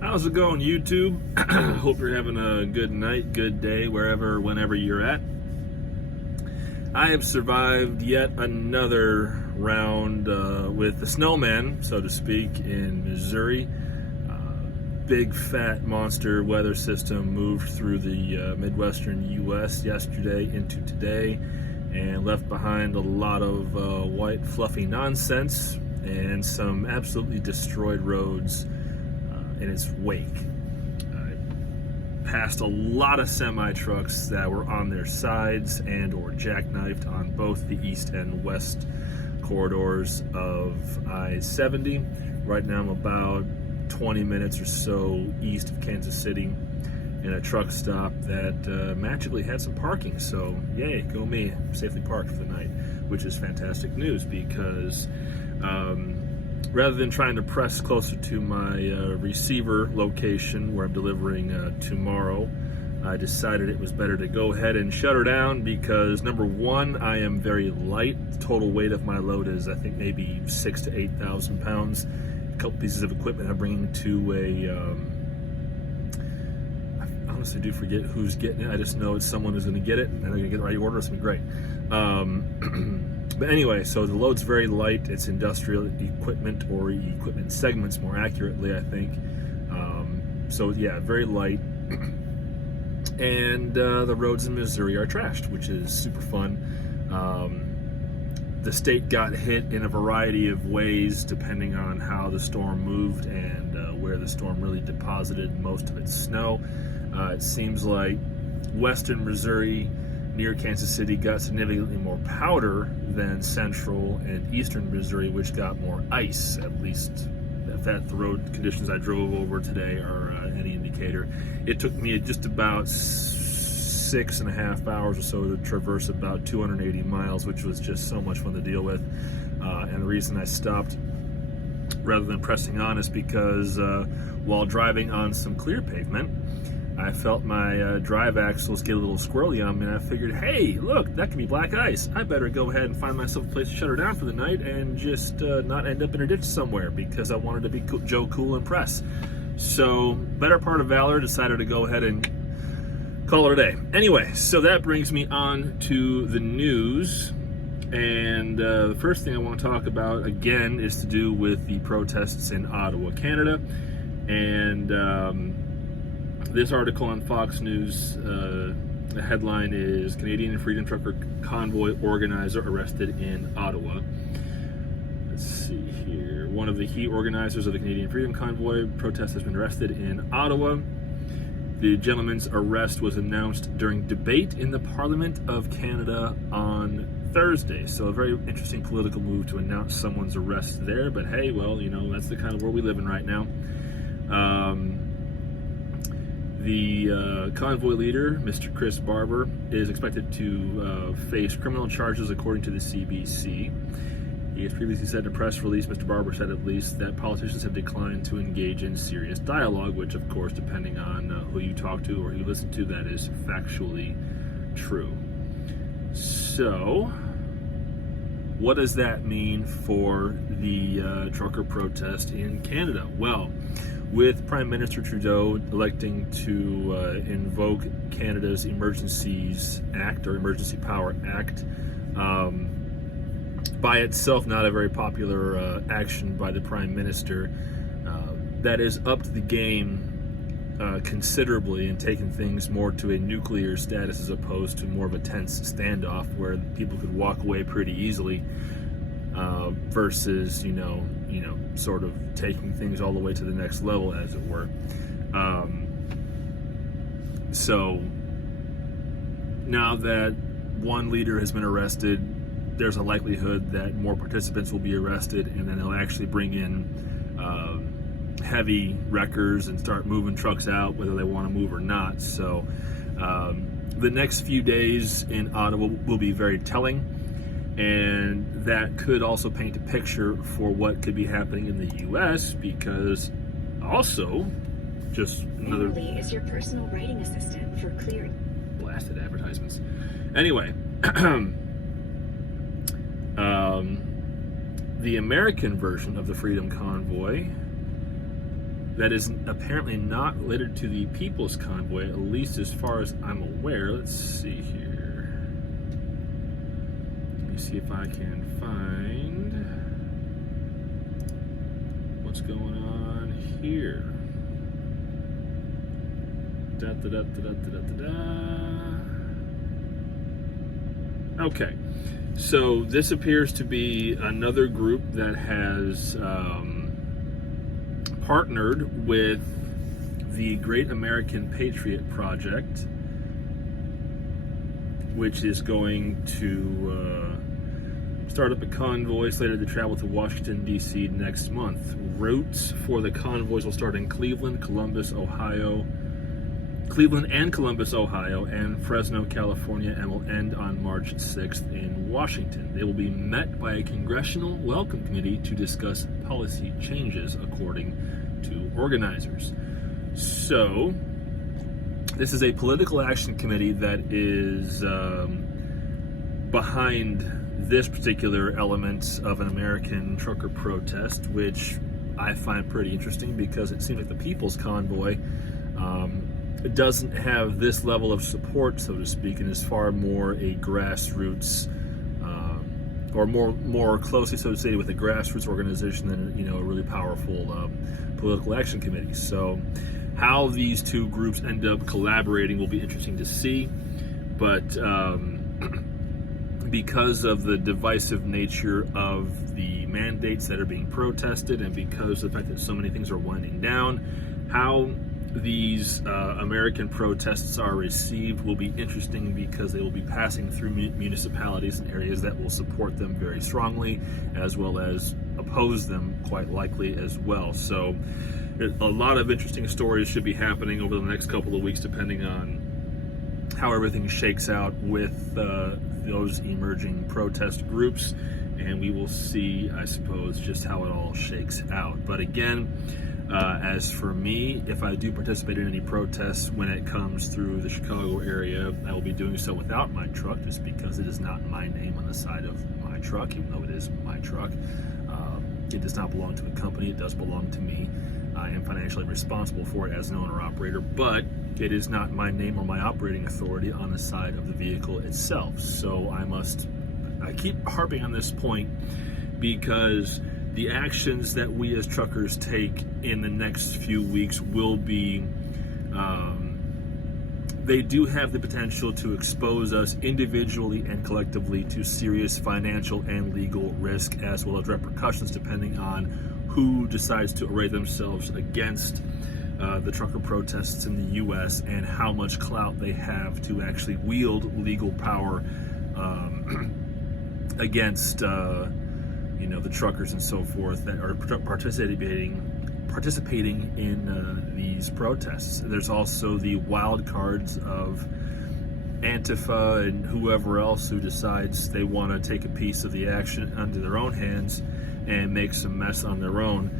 How's it going, YouTube? Hope you're having a good night, good day, wherever, whenever you're at. I have survived yet another round with the snowman, so to speak, in Missouri. Big fat monster weather system moved through the Midwestern U.S. yesterday into today and left behind a lot of white fluffy nonsense and some absolutely destroyed roads in its wake. Passed a lot of semi-trucks that were on their sides and or jackknifed on both the east and west corridors of I-70. Right now I'm about 20 minutes or so east of Kansas City in a truck stop that magically had some parking. So yay, go me, safely parked for the night, which is fantastic news because rather than trying to press closer to my receiver location where I'm delivering tomorrow, I decided it was better to go ahead and shut her down because, number one, I am very light. The total weight of my load is, I think, maybe 6,000 to 8,000 pounds. A couple pieces of equipment I'm bringing to I honestly do forget who's getting it. I just know it's someone who's going to get it, and they're going to get the right order. It's going to be great. But anyway, so the load's very light. It's industrial equipment, or equipment segments more accurately, I think. So yeah, very light. And the roads in Missouri are trashed, which is super fun. The state got hit in a variety of ways depending on how the storm moved and where the storm really deposited most of its snow. It seems like western Missouri near Kansas City got significantly more powder than central and eastern Missouri, which got more ice. At least if the road conditions I drove over today are any indicator. It took me just about 6.5 hours or so to traverse about 280 miles, which was just so much fun to deal with. And the reason I stopped rather than pressing on is because while driving on some clear pavement, I felt my drive axles get a little squirrely on me, and I figured, hey, look, that could be black ice. I better go ahead and find myself a place to shut her down for the night and just not end up in a ditch somewhere because I wanted to be Joe Cool and press. So, better part of valor, decided to go ahead and call it a day. Anyway, so that brings me on to the news. And the first thing I want to talk about, again, is to do with the protests in Ottawa, Canada. And this article on Fox News, the headline is Canadian Freedom Trucker Convoy Organizer Arrested in Ottawa. Let's see here. One of the key organizers of the Canadian Freedom Convoy protest has been arrested in Ottawa. The gentleman's arrest was announced during debate in the Parliament of Canada on Thursday. So a very interesting political move to announce someone's arrest there. But hey, well, you know, that's the kind of world we live in right now. The convoy leader, Mr. Chris Barber, is expected to face criminal charges according to the CBC. He has previously said in a press release, Mr. Barber said at least, that politicians have declined to engage in serious dialogue, which of course, depending on who you talk to or who you listen to, that is factually true. So, what does that mean for the trucker protest in Canada? Well, with Prime Minister Trudeau electing to invoke Canada's Emergencies Act, or Emergency Power Act, by itself not a very popular action by the Prime Minister, that is upped the game considerably and taken things more to a nuclear status as opposed to more of a tense standoff where people could walk away pretty easily versus, you know, sort of taking things all the way to the next level, as it were. So now that one leader has been arrested, there's a likelihood that more participants will be arrested, and then they'll actually bring in heavy wreckers and start moving trucks out, whether they want to move or not. So the next few days in Ottawa will be very telling, and that could also paint a picture for what could be happening in the U.S. because also, just another Emily is your personal writing assistant for clearing blasted advertisements. Anyway, the American version of the Freedom Convoy that is apparently not related to the People's Convoy, at least as far as I'm aware. Let's see here. Let me see if I can find what's going on here. Okay, so this appears to be another group that has partnered with the Great American Patriot Project, which is going to start up a convoy slated to travel to Washington, D.C. next month. Routes for the convoys will start in Cleveland and Columbus, Ohio, and Fresno, California, and will end on March 6th in Washington. They will be met by a congressional welcome committee to discuss policy changes, according to organizers. So, this is a political action committee that is behind this particular element of an American trucker protest, which I find pretty interesting because it seems like the People's Convoy doesn't have this level of support, so to speak, and is far more a grassroots, or more closely associated with a grassroots organization than a really powerful political action committee. So, how these two groups end up collaborating will be interesting to see, but because of the divisive nature of the mandates that are being protested, and because of the fact that so many things are winding down, how these American protests are received will be interesting, because they will be passing through municipalities and areas that will support them very strongly, as well as oppose them quite likely as well. So a lot of interesting stories should be happening over the next couple of weeks, depending on how everything shakes out with those emerging protest groups, and we will see, I suppose, just how it all shakes out. But again, as for me, if I do participate in any protests when it comes through the Chicago area, I will be doing so without my truck, just because it is not my name on the side of my truck, even though it is my truck. It does not belong to a company, it does belong to me. I am financially responsible for it as an owner-operator, but it is not my name or my operating authority on the side of the vehicle itself. So I keep harping on this point, because the actions that we as truckers take in the next few weeks will be, they do have the potential to expose us individually and collectively to serious financial and legal risk, as well as repercussions, depending on who decides to array themselves against the trucker protests in the U.S. and how much clout they have to actually wield legal power against the truckers and so forth that are participating in these protests. There's also the wild cards of Antifa and whoever else who decides they want to take a piece of the action under their own hands and make some mess on their own.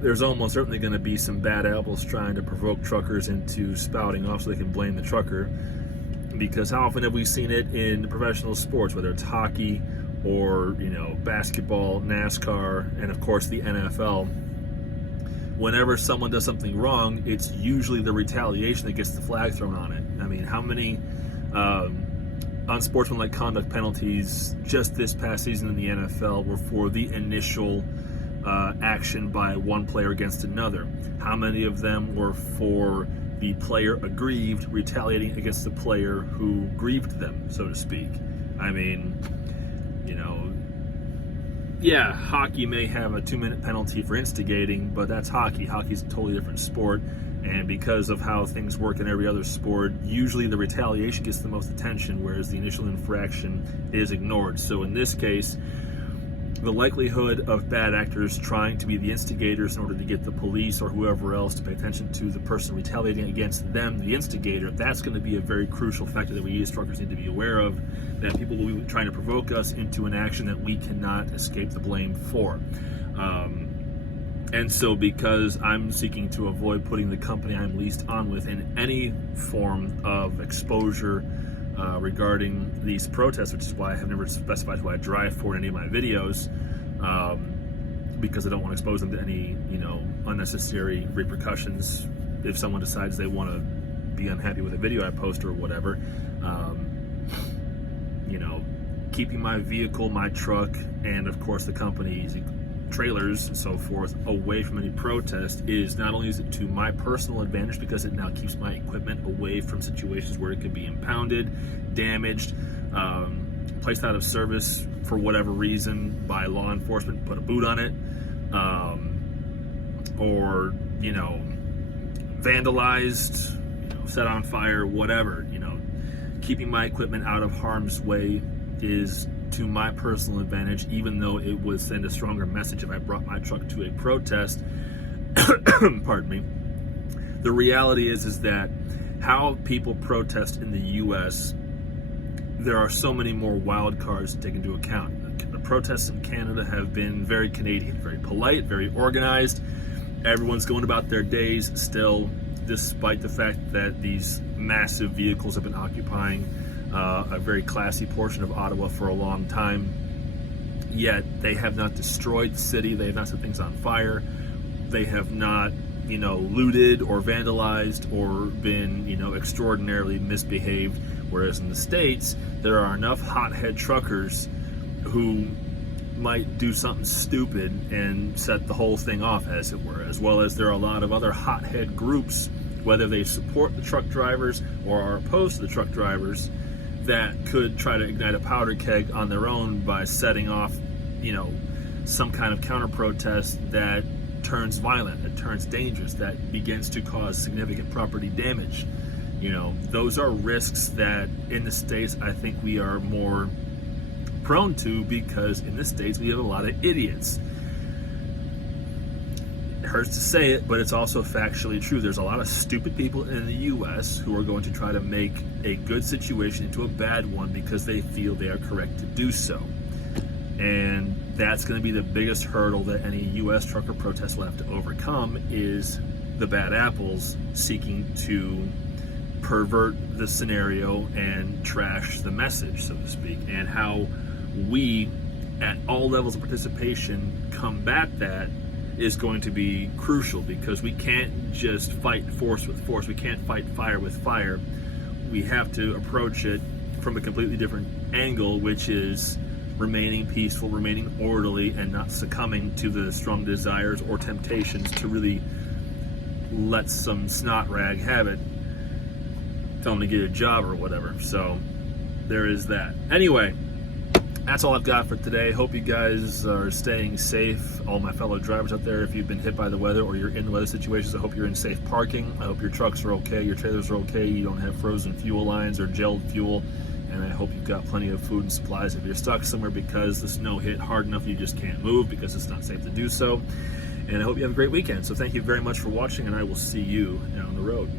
There's almost certainly going to be some bad apples trying to provoke truckers into spouting off so they can blame the trucker, because how often have we seen it in professional sports, whether it's hockey or basketball, NASCAR, and of course the NFL. Whenever someone does something wrong, it's usually the retaliation that gets the flag thrown on it. I mean, how many unsportsmanlike conduct penalties just this past season in the NFL were for the initial action by one player against another? How many of them were for the player aggrieved retaliating against the player who grieved them, so to speak? I mean, yeah, hockey may have a 2-minute penalty for instigating, but that's hockey. Hockey's a totally different sport, and because of how things work in every other sport, usually the retaliation gets the most attention, whereas the initial infraction is ignored. So in this case, the likelihood of bad actors trying to be the instigators in order to get the police or whoever else to pay attention to the person retaliating against them, the instigator, that's going to be a very crucial factor that we as truckers need to be aware of, that people will be trying to provoke us into an action that we cannot escape the blame for. And so, because I'm seeking to avoid putting the company I'm leased on with in any form of exposure regarding these protests, which is why I have never specified who I drive for in any of my videos, because I don't want to expose them to any, unnecessary repercussions if someone decides they want to be unhappy with a video I post or whatever. Keeping my vehicle, my truck, and of course the company's trailers and so forth away from any protest is not only is it to my personal advantage because it now keeps my equipment away from situations where it could be impounded, damaged, placed out of service for whatever reason by law enforcement, put a boot on it, or vandalized, set on fire, whatever. Keeping my equipment out of harm's way is to my personal advantage, even though it would send a stronger message if I brought my truck to a protest. Pardon me. The reality is that how people protest in the U.S., there are so many more wild cards to take into account. The protests in Canada have been very Canadian, very polite, very organized. Everyone's going about their days still, despite the fact that these massive vehicles have been occupying a very classy portion of Ottawa for a long time. Yet they have not destroyed the city. They have not set things on fire. They have not, looted or vandalized or been, extraordinarily misbehaved. Whereas in the States, there are enough hothead truckers who might do something stupid and set the whole thing off, as it were, as well as there are a lot of other hothead groups, whether they support the truck drivers or are opposed to the truck drivers, that could try to ignite a powder keg on their own by setting off, some kind of counter protest that turns violent, that turns dangerous, that begins to cause significant property damage. Those are risks that in the States I think we are more prone to, because in the States we have a lot of idiots. It hurts to say it, but it's also factually true. There's a lot of stupid people in the U.S. who are going to try to make a good situation into a bad one because they feel they are correct to do so. And that's going to be the biggest hurdle that any U.S. trucker protest will have to overcome, is the bad apples seeking to pervert the scenario and trash the message, so to speak. And how we, at all levels of participation, combat that is going to be crucial, because we can't just fight force with force. We can't fight fire with fire. We have to approach it from a completely different angle, which is remaining peaceful, remaining orderly, and not succumbing to the strong desires or temptations to really let some snot rag have it, tell them to get a job or whatever. So there is that. Anyway, that's all I've got for today. Hope you guys are staying safe. All my fellow drivers out there, if you've been hit by the weather or you're in the weather situations, I hope you're in safe parking. I hope your trucks are okay, your trailers are okay, you don't have frozen fuel lines or gelled fuel, and I hope you've got plenty of food and supplies if you're stuck somewhere because the snow hit hard enough you just can't move because it's not safe to do so. And I hope you have a great weekend. So thank you very much for watching, and I will see you down the road.